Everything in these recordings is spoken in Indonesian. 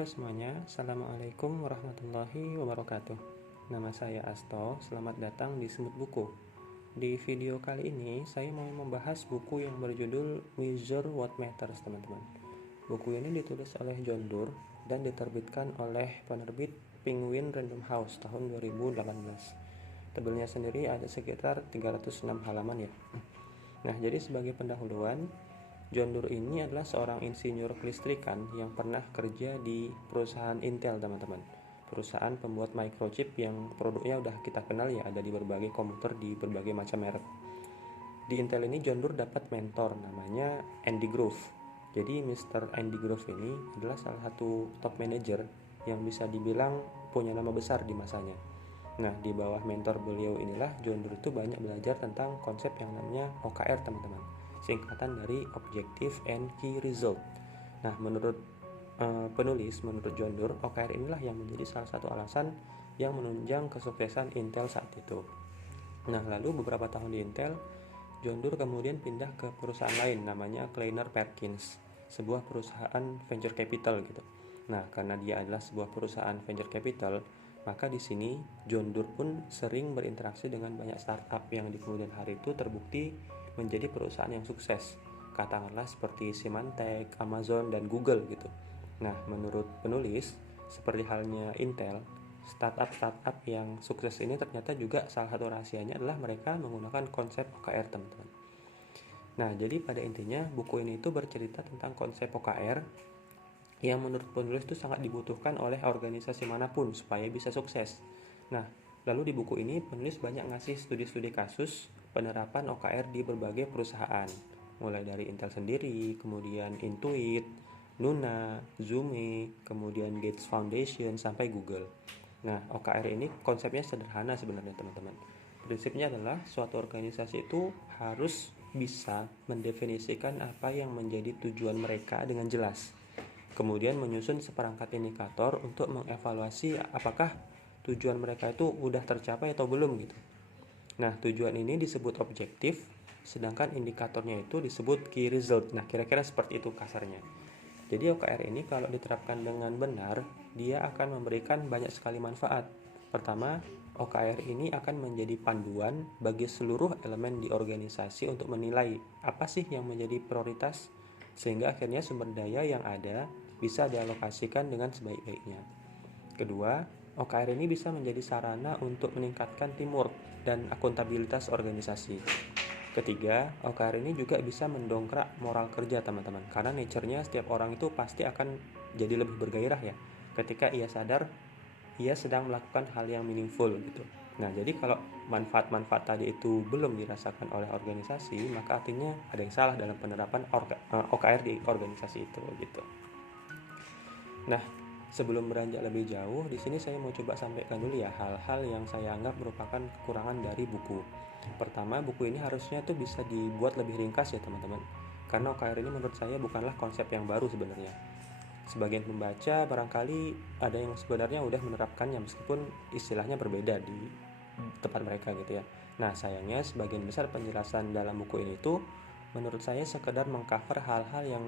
Halo semuanya, Assalamualaikum warahmatullahi wabarakatuh. Nama saya Asto, selamat datang di Semut Buku. Di video kali ini, saya mau membahas buku yang berjudul Measure What Matters, teman-teman. Buku ini ditulis oleh John Doerr dan diterbitkan oleh penerbit Penguin Random House tahun 2018. Tebelnya sendiri ada sekitar 306 halaman ya. Nah, jadi sebagai pendahuluan, John Doerr ini adalah seorang insinyur kelistrikan yang pernah kerja di perusahaan Intel, teman-teman. Perusahaan pembuat microchip yang produknya udah kita kenal ya, ada di berbagai komputer di berbagai macam merek. Di Intel ini John Doerr dapat mentor namanya Andy Grove. Jadi Mr. Andy Grove ini adalah salah satu top manager yang bisa dibilang punya nama besar di masanya. Nah, di bawah mentor beliau inilah John Doerr itu banyak belajar tentang konsep yang namanya OKR, teman-teman. Singkatan dari Objective and Key Result. Nah, menurut menurut John Doerr, OKR inilah yang menjadi salah satu alasan yang menunjang kesuksesan Intel saat itu. Nah, lalu beberapa tahun di Intel, John Doerr kemudian pindah ke perusahaan lain namanya Kleiner Perkins, sebuah perusahaan venture capital gitu. Nah, karena dia adalah sebuah perusahaan venture capital, maka di sini John Doerr pun sering berinteraksi dengan banyak startup yang di kemudian hari itu terbukti menjadi perusahaan yang sukses. Katakanlah seperti Symantec, Amazon, dan Google gitu. Nah, menurut penulis, seperti halnya Intel, startup yang sukses ini ternyata juga salah satu rahasianya adalah mereka menggunakan konsep OKR, teman-teman. Nah, jadi pada intinya buku ini itu bercerita tentang konsep OKR yang menurut penulis itu sangat dibutuhkan oleh organisasi manapun supaya bisa sukses. Nah, lalu di buku ini penulis banyak ngasih studi-studi kasus penerapan OKR di berbagai perusahaan, mulai dari Intel sendiri, kemudian Intuit, Nuna, Zume, kemudian Gates Foundation, sampai Google. Nah, OKR ini konsepnya sederhana sebenarnya, teman-teman. Prinsipnya adalah suatu organisasi itu harus bisa mendefinisikan apa yang menjadi tujuan mereka dengan jelas. Kemudian menyusun seperangkat indikator untuk mengevaluasi apakah tujuan mereka itu udah tercapai atau belum gitu. Nah, tujuan ini disebut objektif, sedangkan indikatornya itu disebut key result. Nah, kira-kira seperti itu kasarnya. Jadi OKR ini kalau diterapkan dengan benar, dia akan memberikan banyak sekali manfaat. Pertama, OKR ini akan menjadi panduan bagi seluruh elemen di organisasi untuk menilai apa sih yang menjadi prioritas, sehingga akhirnya sumber daya yang ada bisa dialokasikan dengan sebaik-baiknya. Kedua, OKR ini bisa menjadi sarana untuk meningkatkan teamwork dan akuntabilitas organisasi. Ketiga, OKR ini juga bisa mendongkrak moral kerja, teman-teman, karena nature-nya setiap orang itu pasti akan jadi lebih bergairah ya ketika ia sadar ia sedang melakukan hal yang meaningful gitu. Nah, jadi kalau manfaat-manfaat tadi itu belum dirasakan oleh organisasi, maka artinya ada yang salah dalam penerapan OKR di organisasi itu gitu. Nah, sebelum beranjak lebih jauh, di sini saya mau coba sampaikan dulu ya hal-hal yang saya anggap merupakan kekurangan dari buku. Pertama, buku ini harusnya tuh bisa dibuat lebih ringkas ya, teman-teman. Karena OKR ini menurut saya bukanlah konsep yang baru sebenarnya. Sebagian pembaca barangkali ada yang sebenarnya udah menerapkannya meskipun istilahnya berbeda di tempat mereka gitu ya. Nah, sayangnya sebagian besar penjelasan dalam buku ini tuh menurut saya sekedar mengcover hal-hal yang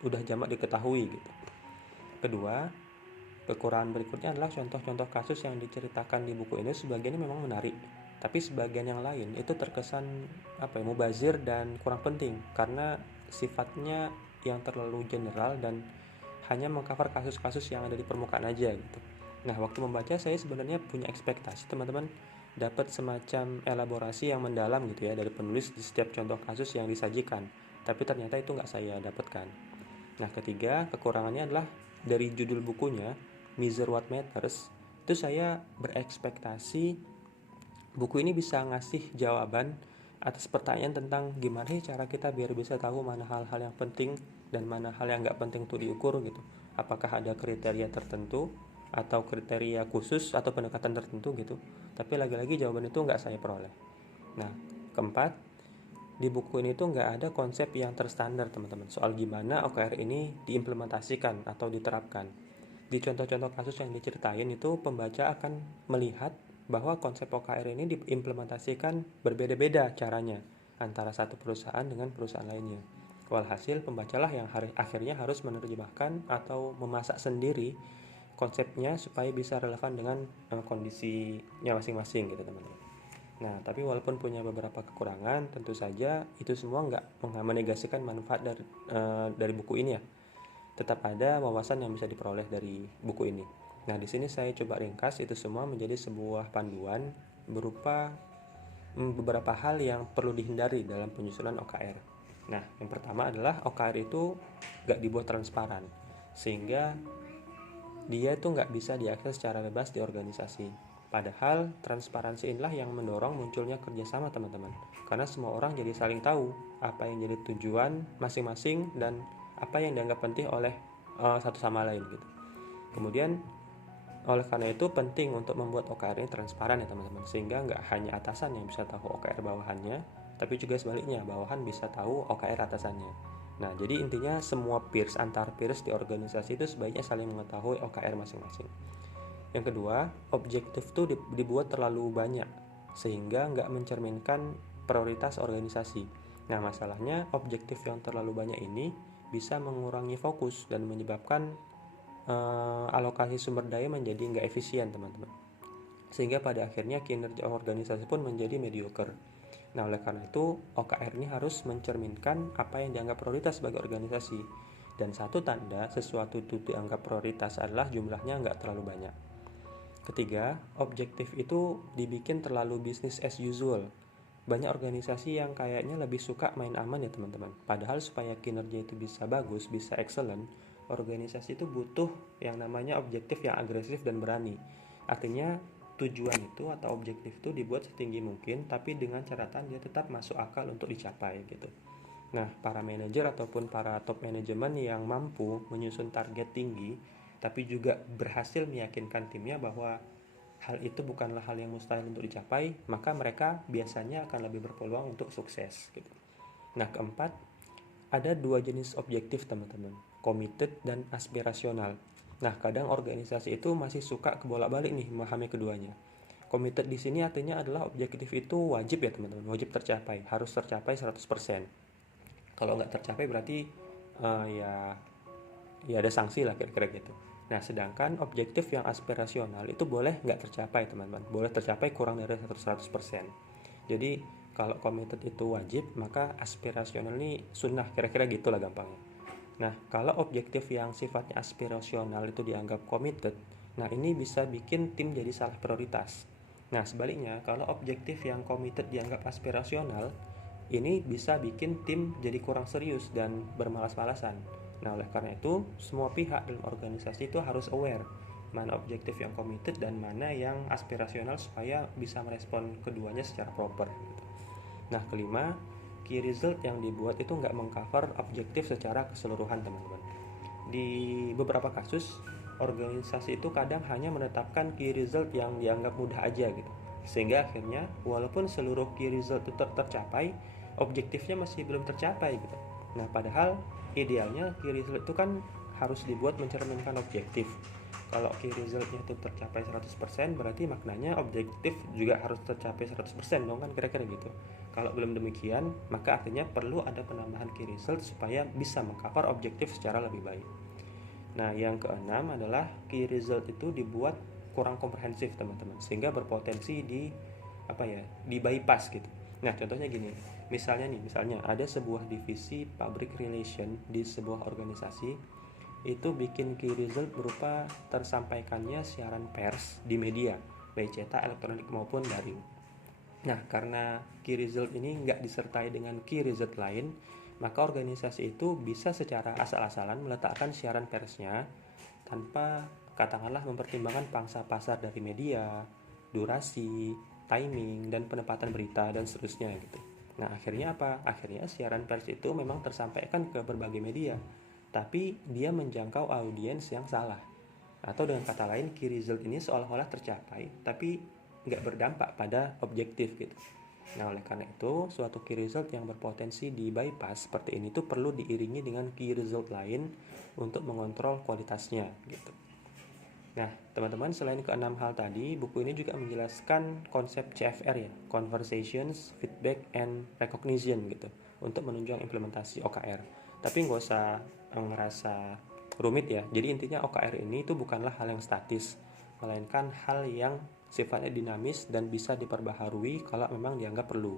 udah jamak diketahui gitu. Kedua, kekurangan berikutnya adalah contoh-contoh kasus yang diceritakan di buku ini sebagiannya memang menarik, tapi sebagian yang lain itu terkesan mubazir dan kurang penting karena sifatnya yang terlalu general dan hanya mengcover kasus-kasus yang ada di permukaan aja gitu. Nah, waktu membaca saya sebenarnya punya ekspektasi teman-teman dapat semacam elaborasi yang mendalam gitu ya dari penulis di setiap contoh kasus yang disajikan, tapi ternyata itu nggak saya dapatkan. Nah, ketiga, kekurangannya adalah dari judul bukunya, Measure What Matters, itu saya berekspektasi buku ini bisa ngasih jawaban atas pertanyaan tentang gimana sih cara kita biar bisa tahu mana hal-hal yang penting dan mana hal yang nggak penting untuk diukur gitu. Apakah ada kriteria tertentu atau kriteria khusus atau pendekatan tertentu gitu. Tapi lagi-lagi jawaban itu nggak saya peroleh. Nah, keempat, di buku ini tuh nggak ada konsep yang terstandar teman-teman soal gimana OKR ini diimplementasikan atau diterapkan. Di contoh-contoh kasus yang diceritain itu pembaca akan melihat bahwa konsep OKR ini diimplementasikan berbeda-beda caranya antara satu perusahaan dengan perusahaan lainnya. Walhasil pembacalah yang akhirnya harus menerjemahkan atau memasak sendiri konsepnya supaya bisa relevan dengan kondisinya masing-masing gitu teman-teman. Nah, tapi walaupun punya beberapa kekurangan, tentu saja itu semua nggak menegasikan manfaat dari buku ini ya. Tetap ada wawasan yang bisa diperoleh dari buku ini. Nah, di sini saya coba ringkas itu semua menjadi sebuah panduan berupa beberapa hal yang perlu dihindari dalam penyusunan OKR. Nah, yang pertama adalah OKR itu nggak dibuat transparan, sehingga dia itu nggak bisa diakses secara bebas di organisasi. Padahal transparansi inilah yang mendorong munculnya kerjasama teman-teman. Karena semua orang jadi saling tahu apa yang jadi tujuan masing-masing dan apa yang dianggap penting oleh satu sama lain gitu. Kemudian oleh karena itu penting untuk membuat OKR ini transparan ya teman-teman, sehingga nggak hanya atasan yang bisa tahu OKR bawahannya, tapi juga sebaliknya bawahan bisa tahu OKR atasannya. Nah, jadi intinya semua antar peers di organisasi itu sebaiknya saling mengetahui OKR masing-masing. Yang kedua, objektif itu dibuat terlalu banyak sehingga nggak mencerminkan prioritas organisasi. Nah, masalahnya objektif yang terlalu banyak ini bisa mengurangi fokus dan menyebabkan alokasi sumber daya menjadi nggak efisien teman-teman. Sehingga pada akhirnya kinerja organisasi pun menjadi mediocre. Nah, oleh karena itu, OKR ini harus mencerminkan apa yang dianggap prioritas bagi organisasi. Dan satu tanda sesuatu itu dianggap prioritas adalah jumlahnya nggak terlalu banyak. Ketiga, objektif itu dibikin terlalu business as usual. Banyak organisasi yang kayaknya lebih suka main aman ya teman-teman. Padahal supaya kinerja itu bisa bagus, bisa excellent, organisasi itu butuh yang namanya objektif yang agresif dan berani. Artinya tujuan itu atau objektif itu dibuat setinggi mungkin, tapi dengan catatan dia tetap masuk akal untuk dicapai gitu. Nah, para manajer ataupun para top manajemen yang mampu menyusun target tinggi, tapi juga berhasil meyakinkan timnya bahwa hal itu bukanlah hal yang mustahil untuk dicapai, maka mereka biasanya akan lebih berpeluang untuk sukses gitu. Nah, keempat, ada dua jenis objektif teman-teman, committed dan aspirasional. Nah, kadang organisasi itu masih suka kebolak-balik nih memahami keduanya. Committed di sini artinya adalah objektif itu wajib ya teman-teman, wajib tercapai, harus tercapai 100%. Kalau nggak tercapai berarti ya ada sanksi lah kira-kira gitu. Nah, sedangkan objektif yang aspirasional itu boleh nggak tercapai teman-teman, boleh tercapai kurang dari 100%. Jadi kalau committed itu wajib, maka aspirasional ini sunnah, kira-kira gitulah gampangnya. Nah, kalau objektif yang sifatnya aspirasional itu dianggap committed, nah ini bisa bikin tim jadi salah prioritas. Nah, sebaliknya, kalau objektif yang committed dianggap aspirasional, ini bisa bikin tim jadi kurang serius dan bermalas-malasan. Nah, oleh karena itu, semua pihak dalam organisasi itu harus aware mana objektif yang committed dan mana yang aspirasional supaya bisa merespon keduanya secara proper. Nah, kelima, key result yang dibuat itu nggak mengcover objektif secara keseluruhan teman-teman. Di beberapa kasus, organisasi itu kadang hanya menetapkan key result yang dianggap mudah aja gitu. Sehingga akhirnya walaupun seluruh key result itu tercapai, objektifnya masih belum tercapai gitu. Nah, padahal idealnya key result itu kan harus dibuat mencerminkan objektif. Kalau key resultnya itu tercapai 100%, berarti maknanya objektif juga harus tercapai 100% dong kan, kira-kira gitu. Kalau belum demikian, maka artinya perlu ada penambahan key result supaya bisa mengcover objektif secara lebih baik. Nah, yang keenam adalah key result itu dibuat kurang komprehensif teman-teman, sehingga berpotensi di bypass gitu. Nah, contohnya gini, misalnya ada sebuah divisi public relation di sebuah organisasi itu bikin key result berupa tersampaikannya siaran pers di media, baik cetak, elektronik maupun daring. Nah, karena key result ini nggak disertai dengan key result lain, maka organisasi itu bisa secara asal-asalan meletakkan siaran persnya tanpa katakanlah mempertimbangkan pangsa pasar dari media, durasi, timing, dan penempatan berita, dan seterusnya gitu. Nah, akhirnya apa? Akhirnya siaran pers itu memang tersampaikan ke berbagai media, tapi dia menjangkau audiens yang salah. Atau dengan kata lain, key result ini seolah-olah tercapai, tapi nggak berdampak pada objektif gitu. Nah, oleh karena itu, suatu key result yang berpotensi di bypass seperti ini tuh perlu diiringi dengan key result lain untuk mengontrol kualitasnya gitu. Nah, teman-teman, selain keenam hal tadi, buku ini juga menjelaskan konsep CFR ya, Conversations, Feedback, and Recognition gitu, untuk menunjang implementasi OKR. Tapi nggak usah ngerasa rumit ya. Jadi intinya OKR ini itu bukanlah hal yang statis, melainkan hal yang sifatnya dinamis dan bisa diperbaharui kalau memang dianggap perlu.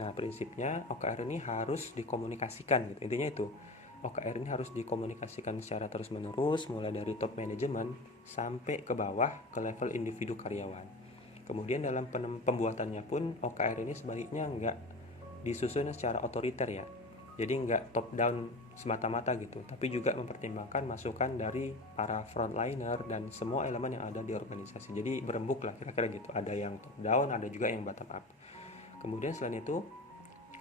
Nah, prinsipnya OKR ini harus dikomunikasikan gitu. Intinya itu. OKR ini harus dikomunikasikan secara terus-menerus, mulai dari top manajemen sampai ke bawah ke level individu karyawan. Kemudian dalam pembuatannya pun OKR ini sebaliknya nggak disusun secara otoriter ya. Jadi nggak top down semata-mata gitu, tapi juga mempertimbangkan masukan dari para frontliner dan semua elemen yang ada di organisasi. Jadi berembuk lah kira-kira gitu. Ada yang top down, ada juga yang bottom up. Kemudian selain itu,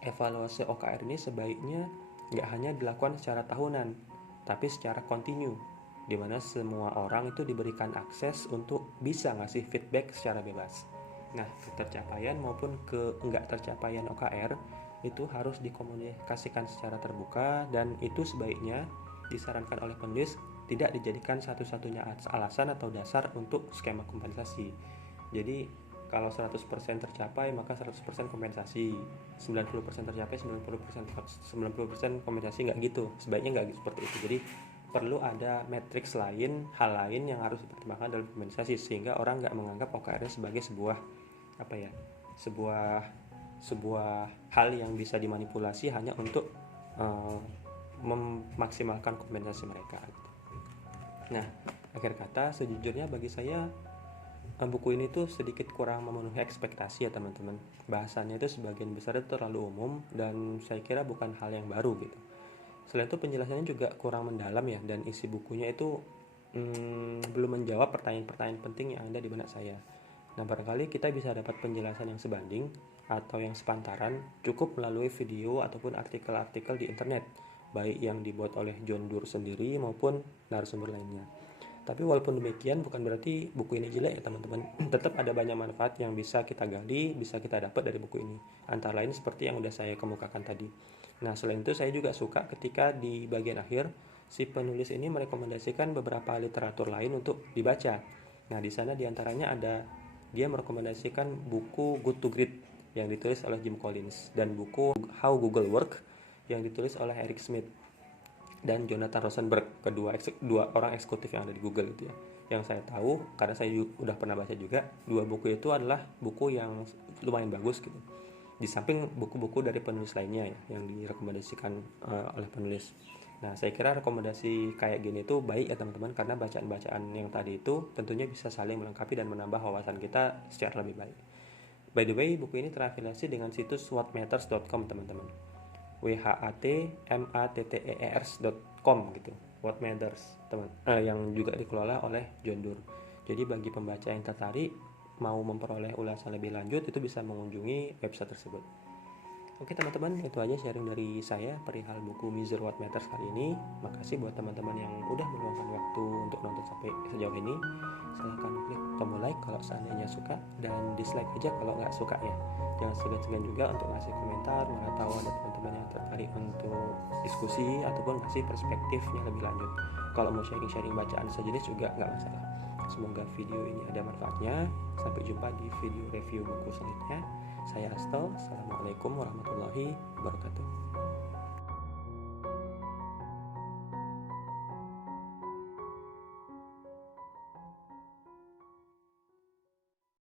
evaluasi OKR ini sebaiknya nggak hanya dilakukan secara tahunan, tapi secara kontinu, di mana semua orang itu diberikan akses untuk bisa ngasih feedback secara bebas. Nah, ketercapaian maupun enggak tercapaian OKR itu harus dikomunikasikan secara terbuka, dan itu sebaiknya disarankan oleh penulis tidak dijadikan satu-satunya alasan atau dasar untuk skema kompensasi. Jadi kalau 100% tercapai maka 100% kompensasi, 90% tercapai 90% kompensasi, nggak gitu. Sebaiknya nggak seperti itu. Jadi perlu ada matriks lain, hal lain yang harus dipertimbangkan dalam kompensasi, sehingga orang nggak menganggap OKR sebagai sebuah sebuah hal yang bisa dimanipulasi hanya untuk memaksimalkan kompensasi mereka. Nah, akhir kata, sejujurnya bagi saya buku ini tuh sedikit kurang memenuhi ekspektasi ya teman-teman. Bahasanya itu sebagian besar itu terlalu umum dan saya kira bukan hal yang baru gitu. Selain itu penjelasannya juga kurang mendalam ya, dan isi bukunya itu belum menjawab pertanyaan-pertanyaan penting yang ada di benak saya. Nah, barangkali kita bisa dapat penjelasan yang sebanding atau yang sepantaran cukup melalui video ataupun artikel-artikel di internet, baik yang dibuat oleh John Doerr sendiri maupun narasumber lainnya. Tapi walaupun demikian bukan berarti buku ini jelek ya teman-teman. Tetap ada banyak manfaat yang bisa kita gali, bisa kita dapat dari buku ini. Antara lain seperti yang udah saya kemukakan tadi. Nah, selain itu saya juga suka ketika di bagian akhir si penulis ini merekomendasikan beberapa literatur lain untuk dibaca. Nah, di sana diantaranya ada dia merekomendasikan buku Good to Great yang ditulis oleh Jim Collins dan buku How Google Work yang ditulis oleh Eric Schmidt dan Jonathan Rosenberg, dua orang eksekutif yang ada di Google itu ya. Yang saya tahu karena saya udah pernah baca juga, dua buku itu adalah buku yang lumayan bagus gitu. Di samping buku-buku dari penulis lainnya ya yang direkomendasikan oleh penulis. Nah, saya kira rekomendasi kayak gini itu baik ya teman-teman, karena bacaan-bacaan yang tadi itu tentunya bisa saling melengkapi dan menambah wawasan kita secara lebih baik. By the way, buku ini terafiliasi dengan situs whatmatters.com teman-teman. whatmatters.com gitu, What Matters teman, yang juga dikelola oleh John Doerr. Jadi bagi pembaca yang tertarik mau memperoleh ulasan lebih lanjut itu bisa mengunjungi website tersebut. Oke teman-teman, itu aja sharing dari saya perihal buku Measure What Matters kali ini. Makasih buat teman-teman yang udah meluangkan waktu untuk nonton sampai sejauh ini. Silahkan klik tombol like kalau seandainya suka, dan dislike aja kalau nggak suka ya. Jangan segan-segan juga untuk ngasih komentar, mana tahu ada teman-teman yang tertarik untuk diskusi ataupun ngasih perspektifnya lebih lanjut. Kalau mau sharing-sharing bacaan sejenis juga nggak masalah. Semoga video ini ada manfaatnya. Sampai jumpa di video review buku selanjutnya. Saya Asto. Assalamualaikum warahmatullahi wabarakatuh.